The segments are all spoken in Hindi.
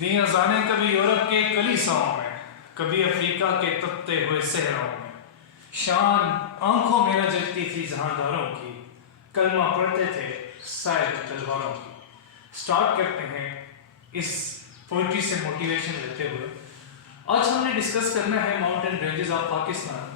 दिया जाने कभी यूरोप के कलीसियाओं में, कभी अफ्रीका के तपते हुए सहराओं में। शान आंखों में न जगती थी जहांदारों की, कलमा पढ़ते थे शायद तलवारों की। स्टार्ट करते हैं इस पोइट्री से मोटिवेशन लेते हुए। आज हमने डिस्कस करना है माउंटेन रेंजेस ऑफ पाकिस्तान।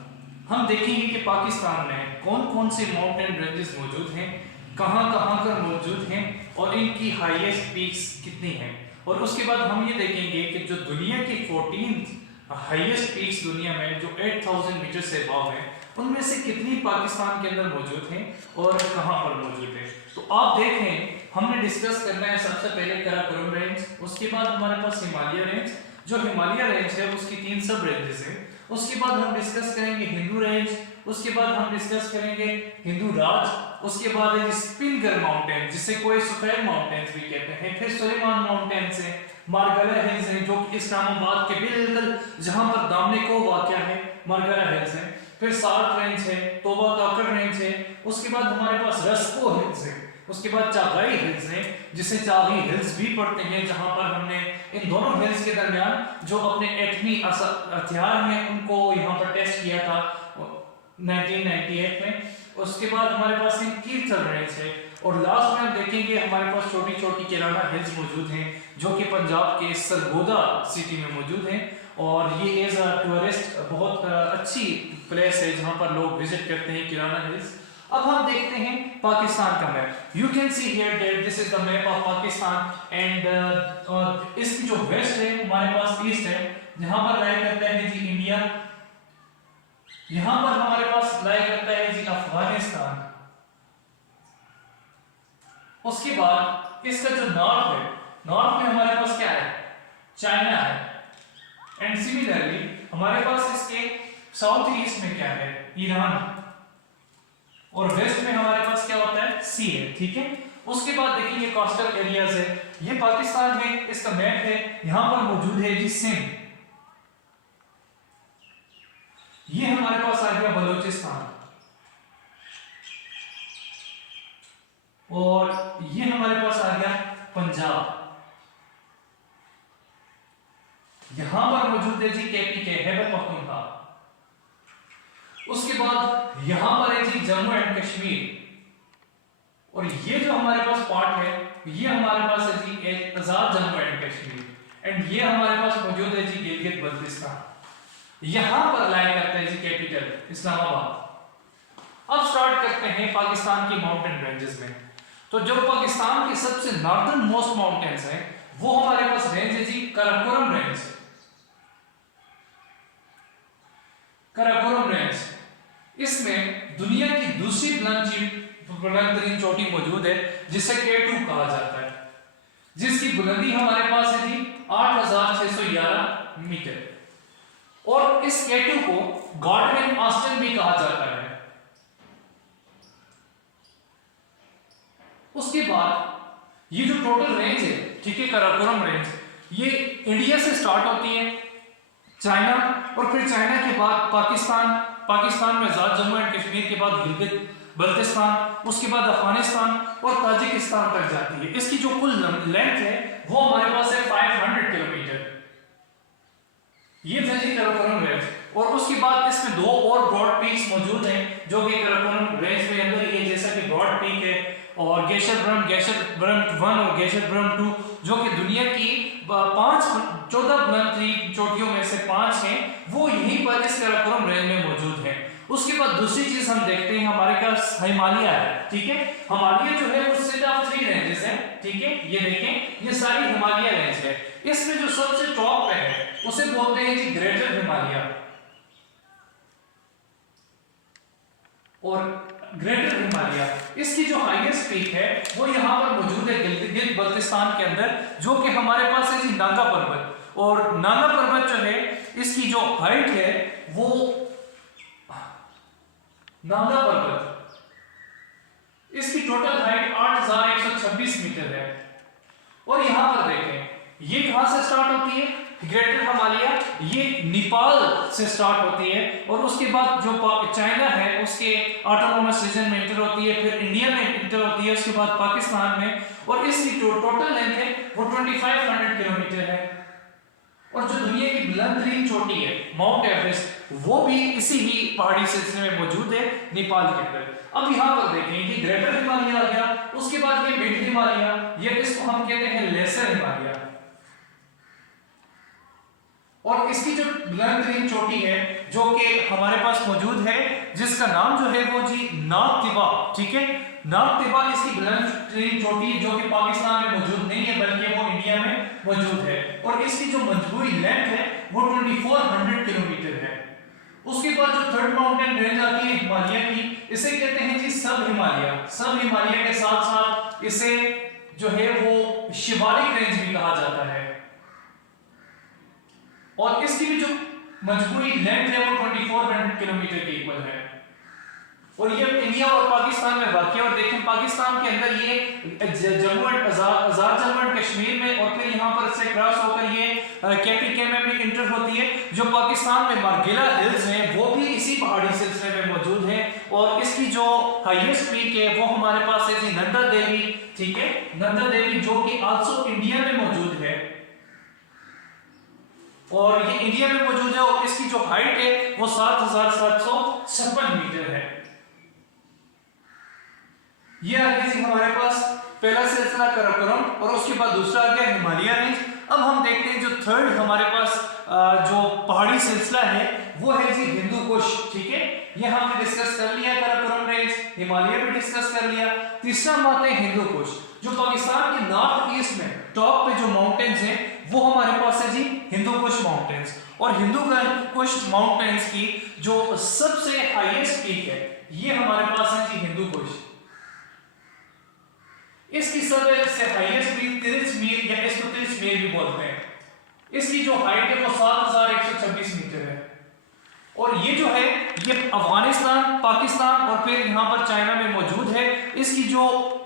हम देखेंगे कि पाकिस्तान में कौन कौन से माउंटेन रेंजेस मौजूद हैं, कहाँ कहाँ पर मौजूद हैं और इनकी हाईएस्ट पीक्स कितनी हैं। और उसके बाद हम ये देखेंगे कि जो दुनिया की 14 हाईएस्ट पीक्स दुनिया में जो 8000 मीटर से अबव है, उनमें से कितनी पाकिस्तान के अंदर मौजूद हैं और कहाँ पर मौजूद है। तो आप देखें, हमने डिस्कस करना है सबसे पहले काराकोरम रेंज, उसके बाद हमारे पास हिमालय रेंज। जो हिमालय रेंज है उसकी 3 सब रेंजेस हैं। उसके बाद हम डिस्कस करेंगे हिंदू रेंज, उसके बाद हम डिस्कस करेंगे हिंदू राज, उसके बाद है स्पिनगर माउंटेन जिसे कोई सफेद माउंटेन्स भी कहते हैं, फिर सुलेमान माउंटेन्स है, मारगला हिल्स है जो कि इस्लामाबाद के बिल्कुल जहां पर दामने को वाक़या है, मारगला हिल्स है, फिर साल्ट रेंज है, तोबा काकर रेंज है, उसके बाद हमारे पास रस्को हिल्स है, उसके बाद चागाई हिल्स है जिसे चागी हिल्स भी पढ़ते हैं, जहां पर हमने इन दोनों हिल्स के दरमियान जो अपने एटमी हथियार हैं उनको यहाँ पर टेस्ट किया था 1998 में। उसके बाद हमारे पास कीर्थल रेंज है और लास्ट में हम देखेंगे हमारे पास छोटी छोटी किराना हिल्स मौजूद हैं जो कि पंजाब के सरगोदा सिटी में मौजूद हैं। और ये एज अ टूरिस्ट बहुत अच्छी प्लेस है जहाँ पर लोग विजिट करते हैं, किराना हिल्स। अब हम देखते हैं पाकिस्तान का map. You can see here that this is the map of Pakistan and इसकी जो वेस्ट है हमारे पास ईस्ट है, जहां पर लाई करता है जी इंडिया, यहां पर हमारे पास लाई करता है जी अफगानिस्तान। उसके बाद इसका जो नॉर्थ है, नॉर्थ में हमारे पास क्या है, चाइना है। एंड सिमिलरली हमारे पास इसके साउथ ईस्ट में क्या है, ईरान। और वेस्ट में हमारे पास क्या होता है, सी है, ठीक है। उसके बाद देखेंगे कोस्टल एरियाज है, ये पाकिस्तान में इसका मैप है, यहां पर मौजूद है जी सिंध। ये हमारे पास आ गया बलूचिस्तान और ये हमारे पास आ गया पंजाब। यहां पर मौजूद है जी केपीके, खैबर पख्तूनख्वा। उसके बाद यहां पर है जी जम्मू एंड कश्मीर और ये जो हमारे पास पार्ट है ये हमारे पास है जी एक आजाद जम्मू एंड कश्मीर। एंड ये हमारे पास मौजूद है जी गिलगित बल्तिस्तान। यहां पर लाई करते हैं जी कैपिटल इस्लामाबाद। अब स्टार्ट करते हैं पाकिस्तान की माउंटेन रेंजेस में। तो जो पाकिस्तान की सबसे नॉर्दर्न मोस्ट माउंटेन्स है वो हमारे पास रेंज है जी काराकोरम रेंज। काराकोरम रेंज, इसमें दुनिया की दूसरी बुलंद चोटी मौजूद है जिसे K2 कहा जाता है, जिसकी बुलंदी हमारे पास है जी 8611 मीटर। और इस K2 को गॉडविन ऑस्टिन भी कहा जाता है। उसके बाद ये जो टोटल रेंज है, ठीक है, काराकोरम रेंज, ये इंडिया से स्टार्ट होती है, चाइना, और फिर चाइना के बाद पाकिस्तान, पाकिस्तान में आजाद जम्मू एंड कश्मीर के बाद गिलगित बल्तिस्तान, उसके बाद अफगानिस्तान और ताजिकिस्तान तक जाती है। इसकी जो कुल लेंथ है वो हमारे पास है 500 किलोमीटर। ये था जी काराकोरम रेंज। और उसके बाद इसमें 2 और ब्रॉड पीक्स मौजूद हैं जो कि काराकोरम रेंज में अंदर ही है, जैसा कि ब्रॉड पीक है और गेशर ब्रह्म 1 और गेशर ब्रह्म 2 जो कि दुनिया की 14 बुलंद चोटियों में से 5 हैं, वो यहीं पर इस काराकोरम रेंज में मौजूद है। उसके बाद दूसरी चीज हम देखते हैं हमारे पास हिमालय है, ठीक है। हिमालय जो है वो सेट ऑफ 3 रेंजेस है, ठीक है। ये देखें, ये सारी हिमालय रेंज है। इसमें जो सबसे टॉप पे है उसे बोलते हैं जी ग्रेटर हिमालय। और ग्रेटर हिमालय, इसकी जो हाईएस्ट पीक है वो यहाँ पर मौजूद है गिलगित बल्तिस्तान के अंदर, जो कि हमारे पास है जी नागा पर्वत। और नागा पर्वत जो है इसकी जो हाइट है वो नागा पर्वत, इसकी टोटल हाइट 8126 मीटर है। और यहां पर देखें ये कहां से स्टार्ट होती है, ग्रेटर हिमालय ये नेपाल से स्टार्ट होती है और उसके बाद जो चाइना है उसके ऑटोनोमस रीजन में इंटर होती है, फिर इंडिया में इंटर होती है, उसके बाद पाकिस्तान में, और इसकी टोटल लेंथ है वो 2500 किलोमीटर है। और जो दुनिया की बुलंदतरीन चोटी है माउंट एवरेस्ट, वो भी इसी ही पहाड़ी सिलसिले में मौजूद है नेपाल के अंदर। अब यहाँ पर देखें कि ग्रेटर हिमालय आ गया, उसके बाद ये मिड हिमालय, ये इसको हम कहते हैं लेसर हिमालय। और इसकी जो बुलंदतरीन चोटी है जो कि हमारे पास मौजूद है, जिसका नाम जो है वो जी नाग तिवा, ठीक है, नाग तिवा इसकी बुलंदतरीन चोटी जो कि पाकिस्तान में मौजूद नहीं है बल्कि वो इंडिया में मौजूद है, और इसकी जो मजबूरी लेंथ है वो 2400 किलोमीटर है। उसके बाद जो थर्ड माउंटेन रेंज आती है हिमालय की, इसे कहते हैं जी सब हिमालय। सब हिमालय के साथ साथ इसे जो है वो शिवालिक रेंज भी कहा जाता है, और इसकी भी जो मजबूरी लेंथ है वो 2400 किलोमीटर के इक्वल है। और ये इंडिया और पाकिस्तान में वाक़ है। और देखें पाकिस्तान के अंदर ये Jammu and Azad Jammu and Kashmir में, और फिर यहाँ पर से क्रॉस होकर ये केपीके में भी इंटर होती है। जो पाकिस्तान में मार्गिला हिल्स हैं वो भी इसी पहाड़ी सिलसिले में मौजूद है, और इसकी जो हाईएस्ट पीक है वो हमारे पास है जी नंदा देवी, ठीक है, नंदा देवी जो कि आल्सो इंडिया में मौजूद है, और ये इंडिया में मौजूद है, और इसकी जो हाइट है वो 7756 मीटर है। ये आ गया जी हमारे पास पहला सिलसिला काराकोरम, और उसके बाद दूसरा आ गया हिमालय रेंज। अब हम देखते हैं जो थर्ड हमारे पास जो पहाड़ी सिलसिला है वो है जी हिंदू कुश, ठीक है, ये हमने डिस्कस कर लिया, काराकोरम रेंज, हिमालय भी डिस्कस कर लिया। तीसरा हम आते हैं हिंदू कुश, जो पाकिस्तान के नॉर्थ ईस्ट में टॉप पे जो माउंटेन्स हैं वो हमारे पास है जी हिंदू कुश माउंटेन्स। और हिंदू कुश माउंटेन्स की जो सबसे हाईएस्ट पीक है ये हमारे पास है जी हिंदू कुश। इसकी सबसे हाईएस्ट पीक तिरिचमीर या इसको तिरिचमीर भी बोलते हैं। इसकी जो हाइट है वो 7126 मीटर है, और ये जो है ये अफगानिस्तान, पाकिस्तान और फिर यहाँ पर चाइना में मौजूद है। इसकी जो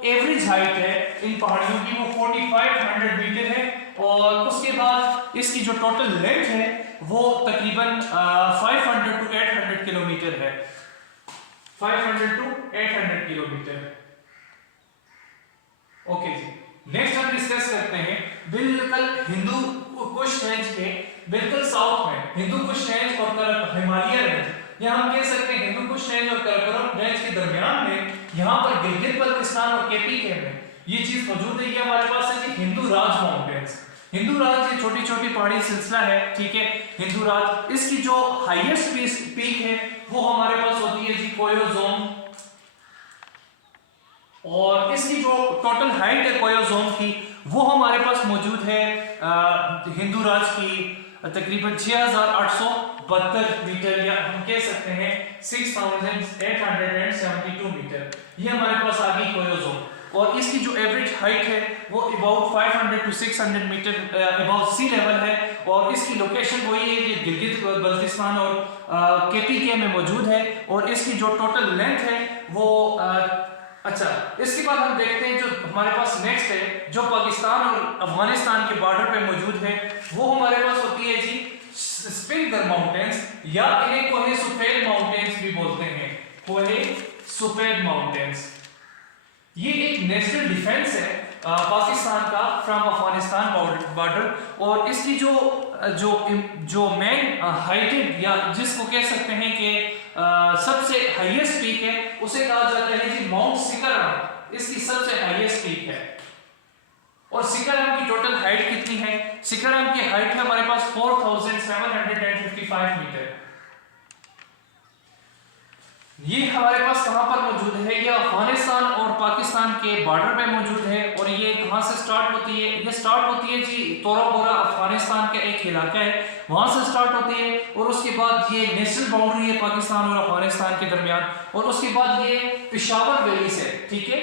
एवरेज हाइट है इन पहाड़ियों की वो 4500 मीटर है, और उसके बाद इसकी जो टोटल लेंथ है वो तकरीबन 500 to 800 किलोमीटर है, 500 to 800 किलोमीटर। ओके जी, नेक्स्ट हम डिस्कस करते हैं बिल्कुल हिंदू कुश रेंज के बिल्कुल साउथ में हिंदू कुश रेंज और हिमालय रेंज, या हम कह सकते हैं हिंदू कुश रेंज और काराकोरम रेंज के दरमियान में यहाँ पर गिलगित बल्तिस्तान और केपीके में ये चीज मौजूद है। ये हमारे पास है जी हिंदू राज माउंटेन्स। हिंदू राज ये छोटी छोटी पहाड़ी सिलसिला है, ठीक है, हिंदू राज। इसकी जो हाईएस्ट पीक है वो हमारे पास होती है जी कोयोजोम, और इसकी जो टोटल हाइट है कोयोजोम की वो हमारे पास मौजूद है हिंदू राज की तकरीबन 6872 मीटर, या हम कह सकते हैं 6872 मीटर। ये हमारे पास आ गई कोयोजोम, और इसकी जो एवरेज हाइट है वो about 500 to 600 metre about sea level है, और इसकी लोकेशन वही है कि गिलगित बल्तिस्तान और केपीके में मौजूद है, और इसकी जो टोटल लेंथ है वो अच्छा। इसके बाद हम देखते हैं जो हमारे पास नेक्स्ट है जो पाकिस्तान और अफगानिस्तान के बॉर्डर पे मौजूद है, वो हमारे पास होती है जी स्पिनगर माउंटेन्स, या इन्हें कोहे सफेद माउंटेन्स भी बोलते हैं, कोहे सफेद माउंटेन्स। ये एक नेशनल डिफेंस है पाकिस्तान का फ्रॉम अफगानिस्तान बॉर्डर, और इसकी जो मेन हाइटेड या जिसको कह सकते हैं कि सबसे हाईएस्ट पीक है उसे कहा जाता है जी माउंट सिकरम। इसकी सबसे हाईएस्ट पीक है, और सिकरम की टोटल हाइट कितनी है? सिकरम की हाइट है हमारे पास 4755 मीटर। ये हमारे पास कहां पर मौजूद है? ये अफगानिस्तान और पाकिस्तान के बॉर्डर पे मौजूद है, और ये कहां से स्टार्ट होती है? ये स्टार्ट होती है जी तोरा बोरा, अफगानिस्तान का एक इलाका है, वहां से स्टार्ट होती है, और उसके बाद ये नेशनल बाउंड्री है पाकिस्तान और अफगानिस्तान के दरमियान, और उसके बाद ये पेशावर वैली से, ठीक है,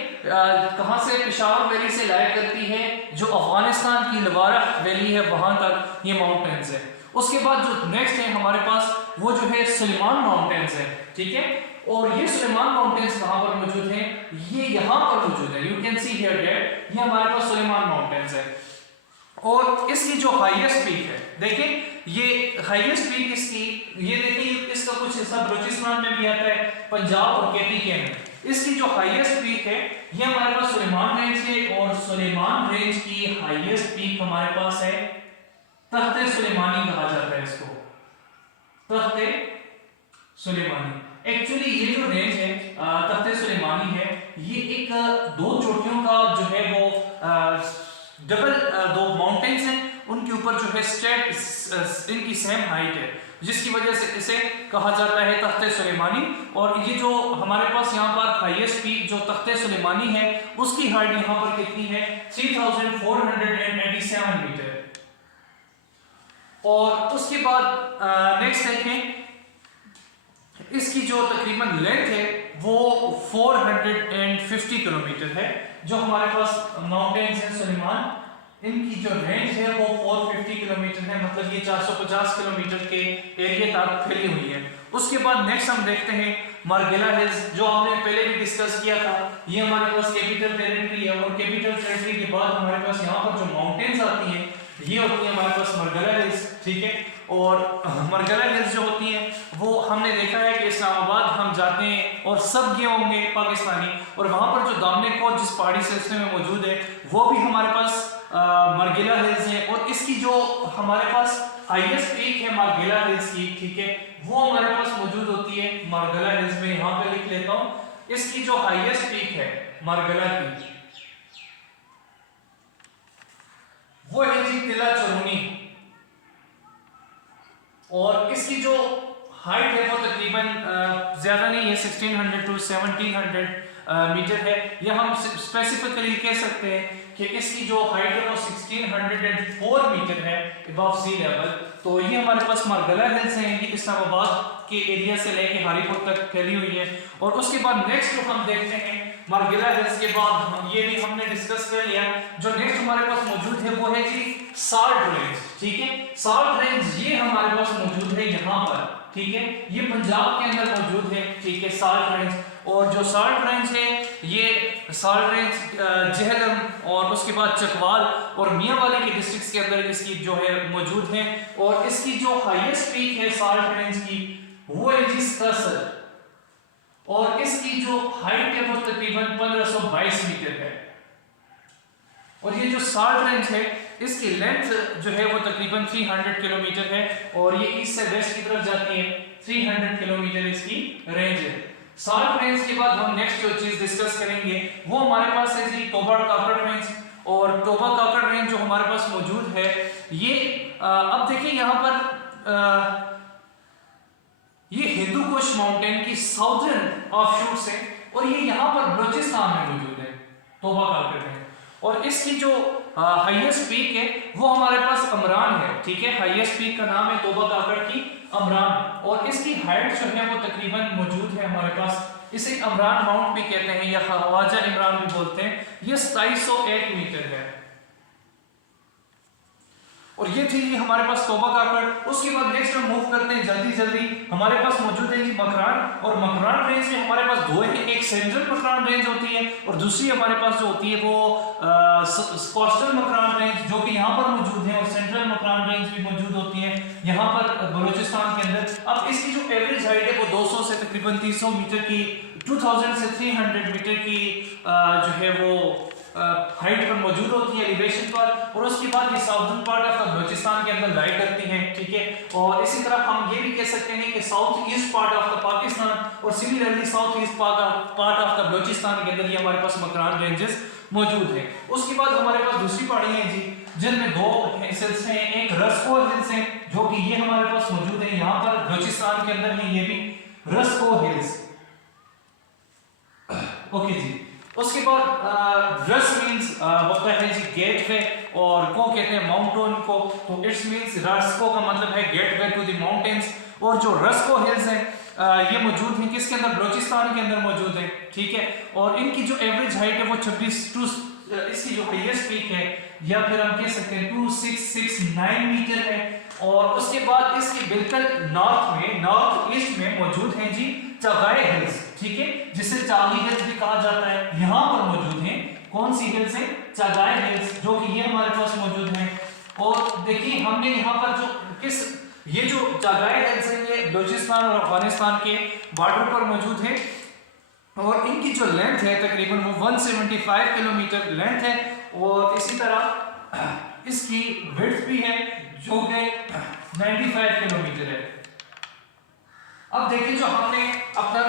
कहां से? पेशावर वैली से लाया करती है जो अफगानिस्तान की लवारा वैली है, वहां तक ये माउंटेन्स है। उसके बाद जो नेक्स्ट है हमारे पास वो जो है सुलेमान माउंटेन्स है, ठीक है, और ये सुलेमान माउंटेन्स कहां पर मौजूद हैं? ये यहां पर मौजूद है, you can see here that ये हमारे पास सुलेमान माउंटेन्स है। और इसकी जो हाईएस्ट पीक है, देखिए ये हाईएस्ट पीक इसकी, ये देखिए इसका कुछ हिस्सा बलूचिस्तान में भी आता है, पंजाब और केपी के अंदर। इसकी जो हाईएस्ट पीक है ये हमारे पास सुलेमान रेंज है, और सुलेमान रेंज की हाईएस्ट पीक हमारे पास है तख्ते सुलेमानी, कहा जाता है इसको तख्ते सुलेमानी। एक्चुअली ये जो रेंज है तख्ते सुलेमानी है, ये एक दो चोटियों का जो है वो डबल दो माउंटेन्स हैं, उनके ऊपर जो है स्ट्रेट इनकी सेम हाइट है, जिसकी वजह से इसे कहा जाता है तख्ते सुलेमानी। और ये जो हमारे पास यहाँ पर हाईएस्ट पीक जो तख्ते सुलेमानी है उसकी हाइट यहाँ पर कितनी है 3487 मीटर। और उसके बाद नेक्स्ट देखें, इसकी जो तकरीबन लेंथ है वो 450 किलोमीटर है। जो हमारे पास माउंटेन्स हैं सुलेमान, इनकी जो रेंज है वो 450 किलोमीटर है, मतलब ये 450 किलोमीटर के एरिया तक फैली हुई है। उसके बाद नेक्स्ट हम देखते हैं मार्गिला हिल्स, जो हमने पहले भी डिस्कस किया था। ये हमारे पास कैपिटल टेरिटरी है, और कैपिटल टेरिटरी के बाद हमारे पास यहाँ पर जो माउंटेन्स आती हैं ये होती है हमारे पास मार्गिला हिल्स, ठीक है। और मार्गिला हिल्स जो होती हैं वो हमने देखा है कि इस्लामाबाद हम जाते हैं और सब गए होंगे पाकिस्तानी, और वहाँ पर जो दामने कोट जिस पहाड़ी सिलसिले में मौजूद है वो भी हमारे पास मार्गिला हिल्स है। और इसकी जो हमारे पास हाईएस्ट पीक है मार्गिला हिल्स की, ठीक है, वो हमारे पास मौजूद होती है मार्गिला हिल्स में। यहाँ पे लिख लेता हूँ, इसकी जो हाईएस्ट पीक है मार्गिला की वो है जी तिला चोरूनी, और इसकी जो हाइट है वो तकरीबन ज्यादा नहीं है, 1600 to 1700 मीटर है। या हम स्पेसिफिकली कह सकते हैं कि इसकी जो हाइट है वो 1604 मीटर है अबव सी लेवल। तो ये हमारे पास मार्गिला हिल्स हैं, ये इस्लामाबाद के एरिया से लेके हारीपुर तक फैली हुई है। और उसके बाद नेक्स्ट जो हम देखते हैं मार्गिला हिल्स के बाद हम ये भी हमने डिस्कस कर लिया, जो नेक्स्ट हमारे पास मौजूद है वो है जी साल्ट रेंज, ठीक है। साल्ट रेंज ये हमारे पास मौजूद है यहाँ पर, ठीक है, ये पंजाब के अंदर मौजूद है, ठीक है, साल्ट रेंज। और जो साल्ट रेंज है ये साल्ट रेंज जहलम और उसके बाद चकवाल और मियांवाली के डिस्ट्रिक्ट्स के अंदर इसकी जो है मौजूद है। और इसकी जो हाईएस्ट पीक है साल्ट रेंज की वो है जी कसर, और इसकी जो हाइट है वो तकरीबन 1522 मीटर है। और ये जो साल्ट रेंज है इसकी लेंथ जो है वो तकरीबन 300 किलोमीटर है, और ये ईस्ट से वेस्ट की तरफ जाती है, 300 किलोमीटर इसकी रेंज है। साल्ट रेंज के बाद हम नेक्स्ट जो चीज डिस्कस करेंगे वो हमारे पास है जी टोबा काकड़ रेंज। और टोबा काकड़ रेंज जो हमारे पास मौजूद है ये अब देखिए यहाँ पर ये हिंदू कुश माउंटेन की साउदर्न ऑफशूट्स है, और ये यहाँ पर बलूचिस्तान में मौजूद है टोबा काकड़ रेंज। और इसकी जो हाईएस्ट पीक है वो हमारे पास अमरान है, ठीक है, हाईएस्ट पीक का नाम है टोबा काकड़ की अमरान। और इसकी हाइट जो है वो तकरीबन मौजूद है हमारे पास, इसे अमरान माउंट भी कहते हैं या ख्वाजा इमरान भी बोलते हैं। ये 2701 मीटर है। और ये थी हमारे पास टोबा काकड़। उसके बाद नेक्स्ट हम मूव करते हैं जल्दी हमारे पास मौजूद है जी मकरान। और मकरान रेंज में हमारे पास दो है, एक सेंट्रल मकरान रेंज होती है और दूसरी हमारे पास जो होती है वो कोस्टल मकरान रेंज, जो कि यहाँ पर मौजूद है। और सेंट्रल मकरान रेंज भी मौजूद होती है यहाँ पर बलूचिस्तान के अंदर। अब इसकी जो एवरेज हाइट है वो 200 से तकरीबन 300 मीटर की, 2000 से 300 मीटर की जो है वो हाइट पर मौजूद होती है एलिवेशन पर। और उसके बाद ये साउथर्न पार्ट ऑफ बलूचिस्तान के अंदर लाई करती हैं, ठीक है। और इसी तरह हम ये भी कह सकते हैं कि south east part of the Pakistan और similarly south east part of the Balochistan के अंदर ये हमारे पास मकरान रेंजेस मौजूद है। उसके बाद हमारे पास दूसरी पहाड़ी है जी, जिनमें दो हिल्स हैं, एक रस्को हिल्स है जो कि ये हमारे पास मौजूद है यहाँ पर बलूचिस्तान के अंदर है, ये भी रस्को हिल्स, ओके जी। उसके बाद रस मींस होता है जी गेटवे, और को कहते हैं माउंटेन को, तो इट्स मींस रस्को का मतलब है गेटवे टू द माउंटेन्स। और जो रस्को हिल्स हैं ये मौजूद हैं किसके अंदर, बलूचिस्तान के अंदर मौजूद है, ठीक है। और इनकी जो एवरेज हाइट है वो 26 इसकी जो हाईएस्ट पीक है या फिर हम कह सकते हैं 2669 मीटर है। और उसके बाद इसके बिल्कुल नॉर्थ ईस्ट में मौजूद है जी चगाई हिल्स, ठीक है, जिसे चार्ली हिल्स भी कहा जाता है। यहाँ पर मौजूद है कौन सी हिल्स है, चगाई हिल्स, जो कि ये हमारे पास मौजूद है। और देखिए हमने यहाँ पर ये जो चागाई हिल्स हैं ये बलूचिस्तान और अफगानिस्तान के बॉर्डर पर मौजूद है और इनकी जो लेंथ है तकरीबन वो 175 किलोमीटर लेंथ है और इसी तरह इसकी विड्थ भी है जो कि 95 किलोमीटर है। अब देखिए जो हमने अपना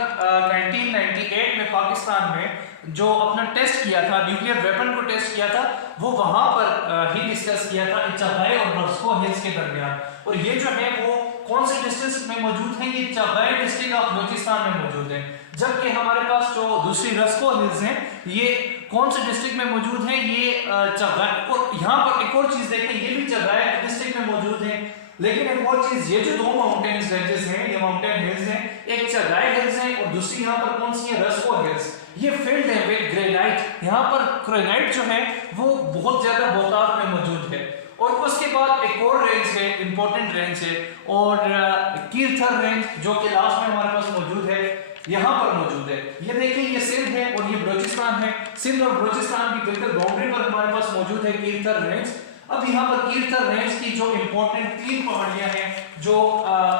1998 में पाकिस्तान में जो अपना टेस्ट किया था, न्यूक्लियर वेपन को टेस्ट किया था, वो वहां पर ही डिस्कस किया था चागाई और रस्को हिल्स के दरमियान। और ये जो है वो कौन से डिस्ट्रिक्ट में मौजूद है? ये चागाई डिस्ट्रिक्ट ऑफ बलूचिस्तान में मौजूद है, जबकि हमारे पास जो दूसरी रस्को हिल्स हैं ये कौन से डिस्ट्रिक्ट में मौजूद है? ये चागाई। और यहाँ पर एक और चीज देखें, ये भी चागाई डिस्ट्रिक्ट में मौजूद है, लेकिन एक और चीज, ये जो दो माउंटेन्स रेंजेस हैं, ये माउंटेन हिल्स हैं, एक चागाई हिल्स है और दूसरी यहाँ पर कौन सी है? रस्को हिल्स। ये फील्ड है विद ग्रेनाइट। यहाँ पर ग्रेनाइट जो है वो बहुत ज्यादा बहुतायत में मौजूद है। और उसके बाद एक और रेंज है, इंपॉर्टेंट रेंज है, और कीरथर रेंज जो कि लास्ट में हमारे पास मौजूद है, यहाँ पर मौजूद है। ये देखिए ये सिंध है और ये बलूचिस्तान है। सिंध और बलूचिस्तान की बिल्कुल बाउंड्री पर हमारे पास मौजूद है कीरथर रेंज। अब यहाँ पर कीरथर रेंज की जो इंपॉर्टेंट 3 पहाड़ियां हैं जो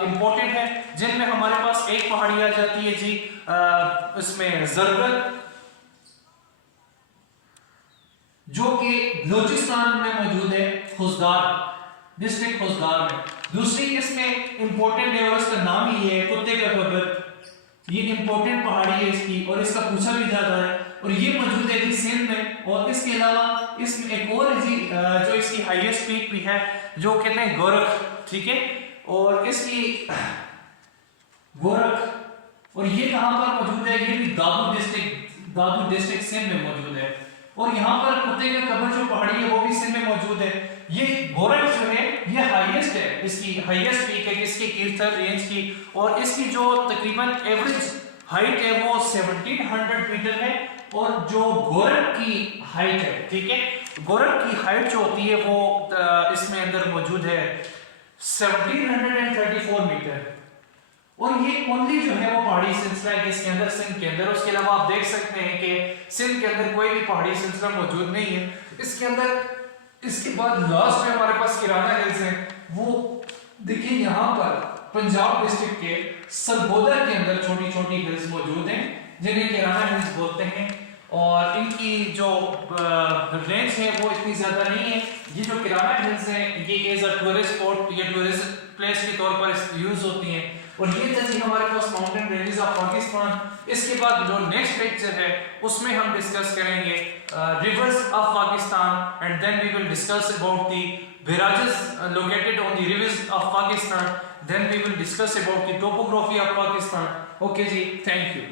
इंपॉर्टेंट है, जिनमें हमारे पास एक पहाड़ी आ जाती है जी इसमें जरगत, जो कि बलूचिस्तान में मौजूद है, खुजदार डिस्ट्रिक्ट खुजदार में। दूसरी इसमें इंपॉर्टेंट है और इसका नाम ही है कुत्ते का कब्र। ये इंपॉर्टेंट पहाड़ी है इसकी और इसका पूछा भी जाता है और ये मौजूद है जी सिंध में। और इसके अलावा इसमें एक और है जी जो इसकी हाईएस्ट पीक भी है, जो कहते हैं गोरख, ठीक है। और इसकी गोरख, और ये कहां पर मौजूद है? ये भी दादू डिस्ट्रिक्ट सिंध में मौजूद है। और यहाँ पर कुत्ते का कब्र जो पहाड़ी है वो भी सिंध में मौजूद है। ये गोरख जो है ये हाईएस्ट है, इसकी हाईएस्ट पीक है किसकी? कीरथर रेंज की। और इसकी जो तकरीबन एवरेज हाइट है वो 1700 मीटर है। और जो गोरख की हाइट है, ठीक है, गोरख की हाइट जो होती है वो इसमें अंदर मौजूद है 1734 मीटर। और ये ओनली जो है वो पहाड़ी सिलसिला है इसके अंदर, सिंध के अंदर। उसके अलावा आप देख सकते हैं कि सिंध के अंदर कोई भी पहाड़ी सिलसिला मौजूद नहीं है इसके अंदर। इसके बाद लास्ट में हमारे पास किराना हिल्स है। वो देखिए यहाँ पर पंजाब डिस्ट्रिक्ट के सरगोदा के अंदर छोटी छोटी हिल्स मौजूद हैं जिन्हें किराना हिल्स बोलते हैं। और इनकी जो रेंज है वो इतनी ज्यादा नहीं है। ये जो किराना हिल्स हैं ये एज अ टूरिस्ट स्पॉट या टूरिस्ट प्लेस के तौर पर यूज होती हैं। और ये था हमारे पास माउंटेन रेंजेस ऑफ पाकिस्तान। इसके बाद जो नेक्स्ट लेक्चर है उसमें हम डिस्कस करेंगे rivers of Pakistan and then we will discuss about the barrages located on the rivers of Pakistan. Then we will discuss about the topography of Pakistan. Okay ji, thank you.